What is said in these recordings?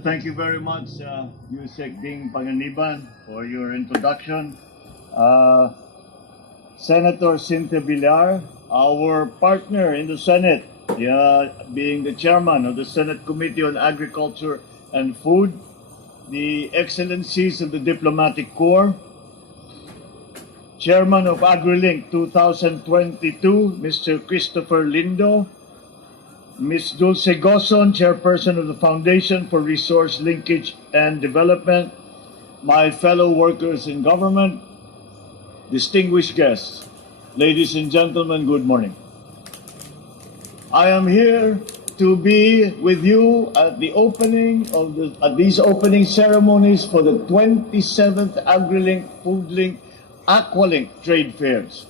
Thank you very much, Yusek Ding Panganiban, for your introduction. Senator Cynthia Villar, our partner in the Senate, being the chairman of the Senate Committee on Agriculture and Food, the Excellencies of the Diplomatic Corps, Chairman of AGRILINK 2022, Mr. Christopher Lindo, Ms. Dulce Goson, Chairperson of the Foundation for Resource Linkage and Development, my fellow workers in government, distinguished guests, ladies and gentlemen, good morning. I am here to be with you at the opening of these opening ceremonies for the 27th AgriLink, FOODLINK, AQUALINK trade fairs.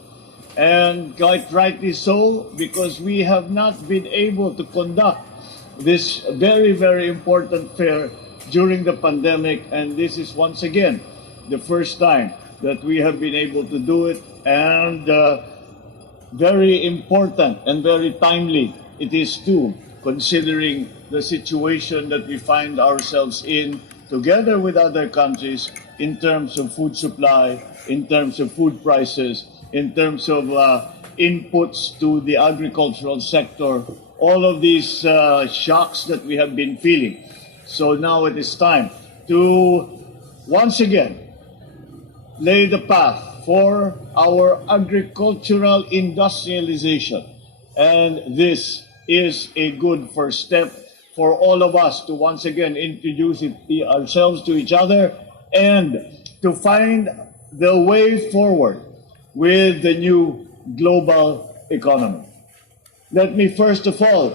And quite rightly so, because we have not been able to conduct this very, very important fair during the pandemic, and this is once again the first time that we have been able to do it, and very important and very timely it is too, considering the situation that we find ourselves in together with other countries in terms of food supply, in terms of food prices, in terms of inputs to the agricultural sector, all of these shocks that we have been feeling. So now it is time to once again lay the path for our agricultural industrialization. And this is a good first step for all of us to once again introduce ourselves to each other and to find the way forward with the new global economy. Let me first of all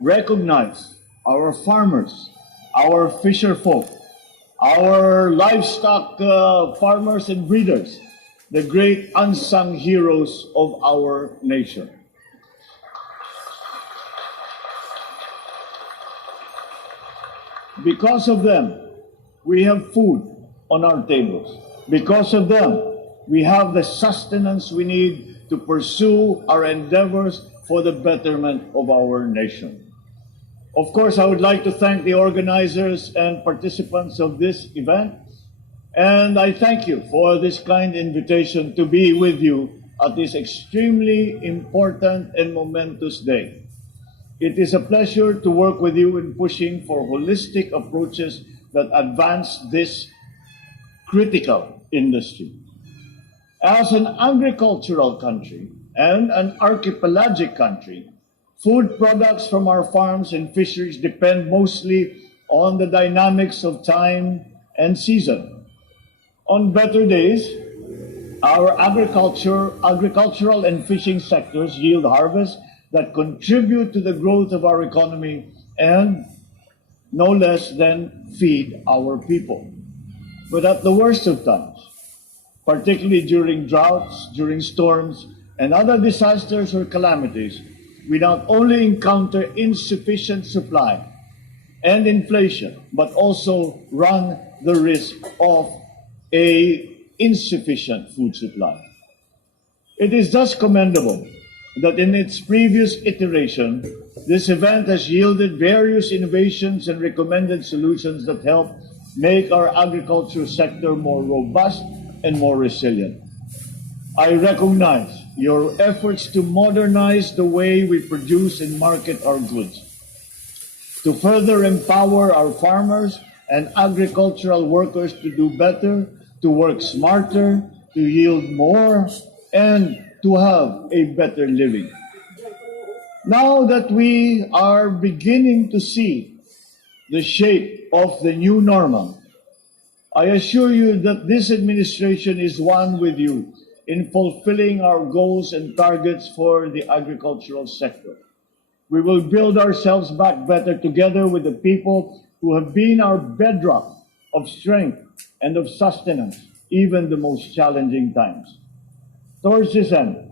recognize our farmers, our fisher folk, our livestock farmers and breeders, the great unsung heroes of our nation. Because of them, we have food on our tables. Because of them, we have the sustenance we need to pursue our endeavors for the betterment of our nation. Of course, I would like to thank the organizers and participants of this event, and I thank you for this kind invitation to be with you at this extremely important and momentous day. It is a pleasure to work with you in pushing for holistic approaches that advance this critical industry. As an agricultural country and an archipelagic country, food products from our farms and fisheries depend mostly on the dynamics of time and season. On better days, our agricultural and fishing sectors yield harvests that contribute to the growth of our economy and no less than feed our people. But at the worst of times, particularly during droughts, during storms, and other disasters or calamities, we not only encounter insufficient supply and inflation, but also run the risk of an insufficient food supply. It is thus commendable that in its previous iteration, this event has yielded various innovations and recommended solutions that help make our agriculture sector more robust and more resilient. I recognize your efforts to modernize the way we produce and market our goods, to further empower our farmers and agricultural workers to do better, to work smarter, to yield more, and to have a better living. Now that we are beginning to see the shape of the new normal, I assure you that this administration is one with you in fulfilling our goals and targets for the agricultural sector. We will build ourselves back better together with the people who have been our bedrock of strength and of sustenance, even the most challenging times. Towards this end,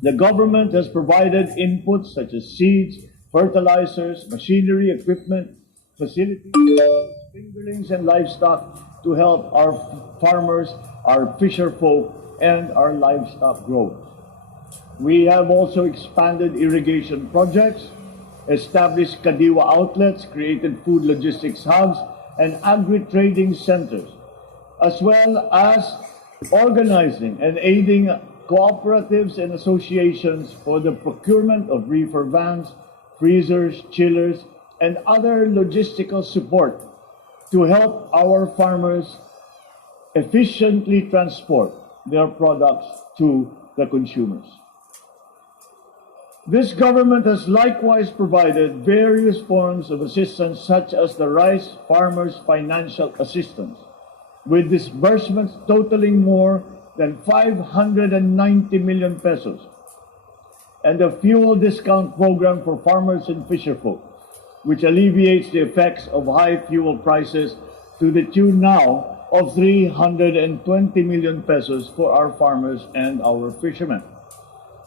the government has provided inputs such as seeds, fertilizers, machinery, equipment, facilities, fingerlings, and livestock to help our farmers, our fisher folk, and our livestock growers. We have also expanded irrigation projects, established Kadiwa outlets, created food logistics hubs, and agri-trading centers, as well as organizing and aiding cooperatives and associations for the procurement of reefer vans, freezers, chillers, and other logistical support to help our farmers efficiently transport their products to the consumers. This government has likewise provided various forms of assistance such as the Rice Farmers Financial Assistance, with disbursements totaling more than 590 million pesos, and the fuel discount program for farmers and fisherfolk, which alleviates the effects of high fuel prices to the tune now of 320 million pesos for our farmers and our fishermen.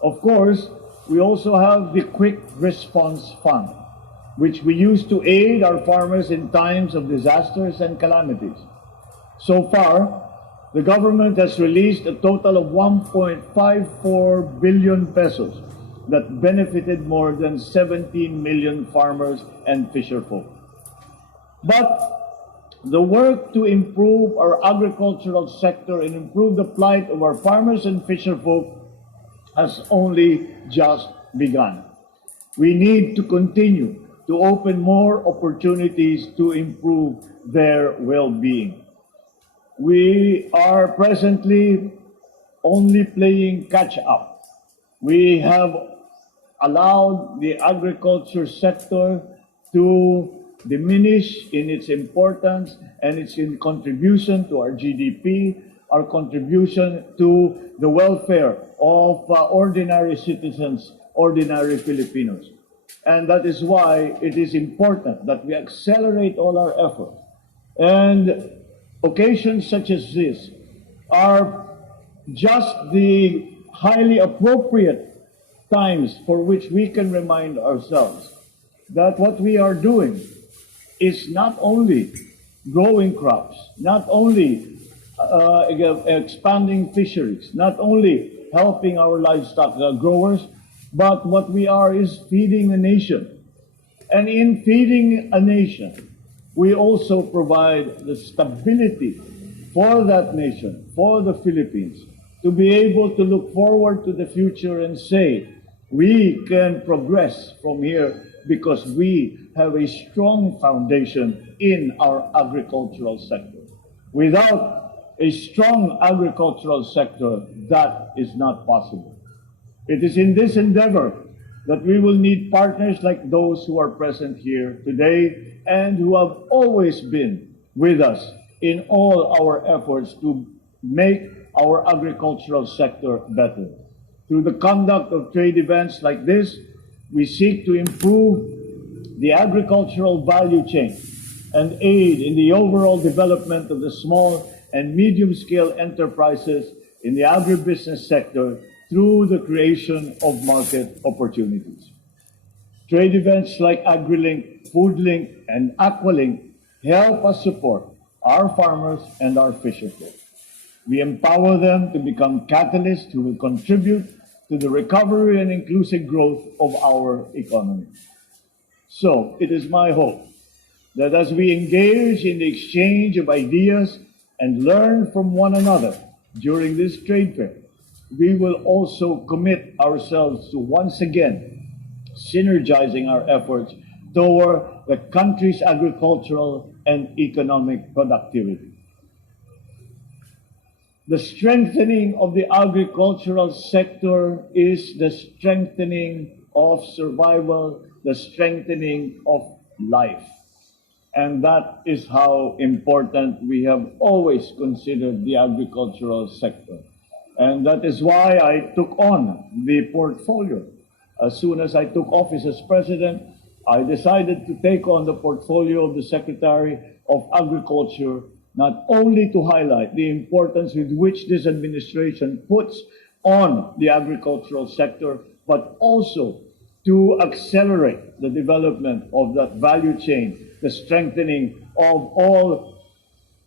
Of course, we also have the Quick Response Fund, which we use to aid our farmers in times of disasters and calamities. So far, the government has released a total of 1.54 billion pesos that benefited more than 17 million farmers and fisherfolk. But the work to improve our agricultural sector and improve the plight of our farmers and fisherfolk has only just begun. We need to continue to open more opportunities to improve their well-being. We are presently only playing catch-up. We have allowed the agriculture sector to diminish in its importance and its contribution to our GDP, our contribution to the welfare of ordinary citizens, ordinary Filipinos. And that is why it is important that we accelerate all our efforts. And occasions such as this are just the highly appropriate times for which we can remind ourselves that what we are doing is not only growing crops, not only expanding fisheries, not only helping our livestock growers, but what we are is feeding a nation. And in feeding a nation, we also provide the stability for that nation, for the Philippines, to be able to look forward to the future and say, we can progress from here because we have a strong foundation in our agricultural sector. Without a strong agricultural sector, that is not possible. It is in this endeavor that we will need partners like those who are present here today and who have always been with us in all our efforts to make our agricultural sector better. Through the conduct of trade events like this, we seek to improve the agricultural value chain and aid in the overall development of the small and medium-scale enterprises in the agribusiness sector through the creation of market opportunities. Trade events like AGRILINK, FOODLINK, and AQUALINK help us support our farmers and our fisherfolk. We empower them to become catalysts who will contribute to the recovery and inclusive growth of our economy. So, it is my hope that as we engage in the exchange of ideas and learn from one another during this trade fair, we will also commit ourselves to once again synergizing our efforts toward the country's agricultural and economic productivity. The strengthening of the agricultural sector is the strengthening of survival, the strengthening of life. And that is how important we have always considered the agricultural sector. And that is why I took on the portfolio. As soon as I took office as president, I decided to take on the portfolio of the Secretary of Agriculture, not only to highlight the importance with which this administration puts on the agricultural sector, but also to accelerate the development of that value chain, the strengthening of all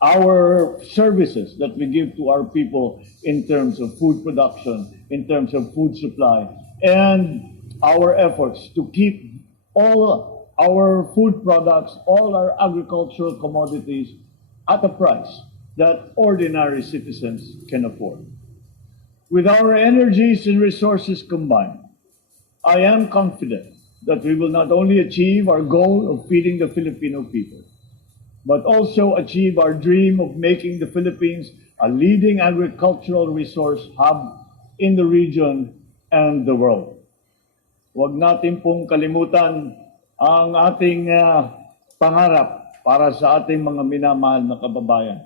our services that we give to our people in terms of food production, in terms of food supply, and our efforts to keep all our food products, all our agricultural commodities at a price that ordinary citizens can afford. With our energies and resources combined, I am confident that we will not only achieve our goal of feeding the Filipino people, but also achieve our dream of making the Philippines a leading agricultural resource hub in the region and the world. Huwag natin pong kalimutan ang ating pangarap para sa ating mga minamahal na kababayan.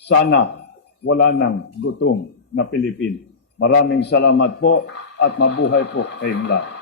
Sana wala nang gutom na Pilipino. Maraming salamat po at mabuhay po kayong lahat.